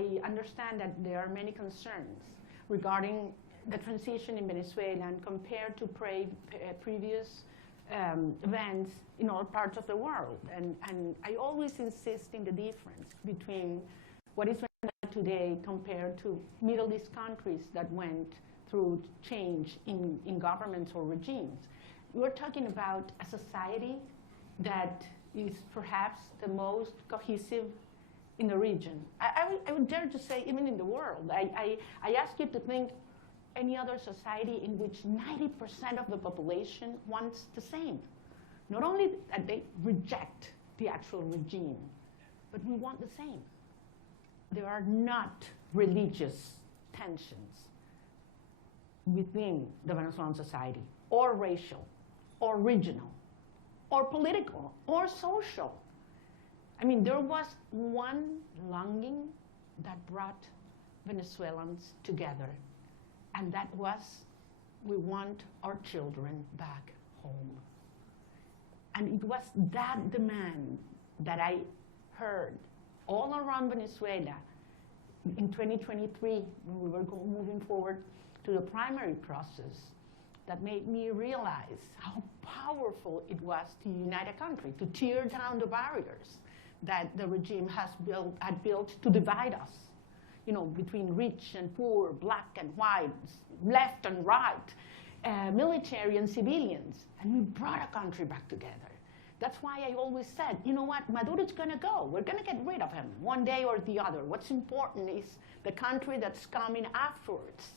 I understand that there are many concerns regarding the transition in Venezuela and compared to previous events in all parts of the world. And I always insist in the difference between what is today compared to Middle East countries that went through change in governments or regimes. We're talking about a society that is perhaps the most cohesive in the region. I would dare to say even in the world. I ask you to think any other society in which 90% of the population wants the same. Not only that they reject the actual regime, but we want the same. There are not religious tensions within the Venezuelan society, or racial, or regional, or political, or social. I mean, there was one longing that brought Venezuelans together, and that was, we want our children back home. And it was that demand that I heard all around Venezuela in 2023, when we were moving forward to the primary process, that made me realize how powerful it was to unite a country, to tear down the barriers that the regime had built to divide us, you know, between rich and poor, black and white, left and right, military and civilians. And we brought a country back together. That's why I always said, you know what, Maduro's gonna go. We're gonna get rid of him one day or the other. What's important is the country that's coming afterwards.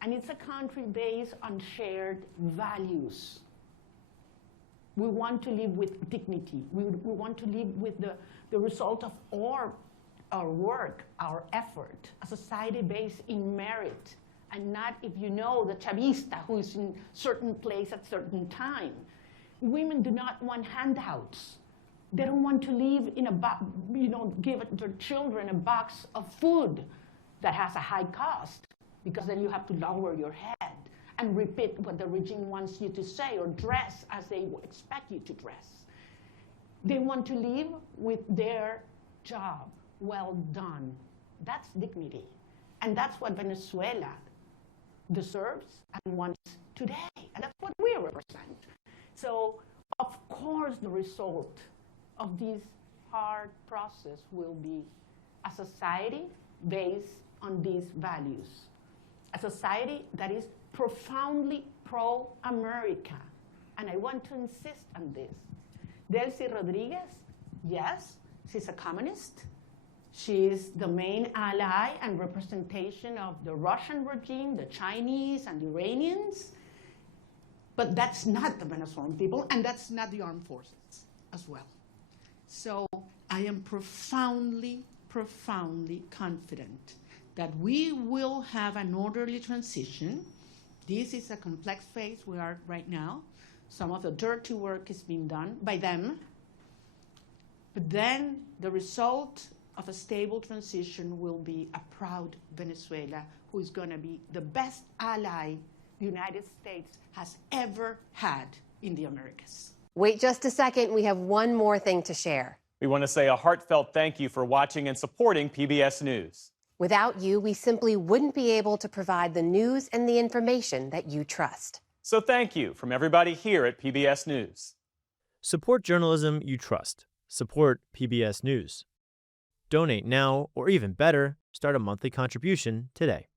And it's a country based on shared values. We want to live with dignity. We want to live with the result of our work, our effort, a society based in merit, and not if you know the Chavista who is in certain place at certain time. Women do not want handouts. They don't want to live in give their children a box of food that has a high cost, because then you have to lower your head and repeat what the regime wants you to say, or dress as they expect you to dress. They want to live with their job well done. That's dignity. And that's what Venezuela deserves and wants today. And that's what we represent. So, of course, the result of this hard process will be a society based on these values. A society that is profoundly pro-America. And I want to insist on this. Delcy Rodriguez, yes, she's a communist. She is the main ally and representation of the Russian regime, the Chinese and the Iranians. But that's not the Venezuelan people, and that's not the armed forces as well. So I am profoundly, profoundly confident that we will have an orderly transition. This is a complex phase we are right now. Some of the dirty work is being done by them. But then the result of a stable transition will be a proud Venezuela who is going to be the best ally the United States has ever had in the Americas. Wait just a second. We have one more thing to share. We want to say a heartfelt thank you for watching and supporting PBS News. Without you, we simply wouldn't be able to provide the news and the information that you trust. So thank you from everybody here at PBS News. Support journalism you trust. Support PBS News. Donate now, or even better, start a monthly contribution today.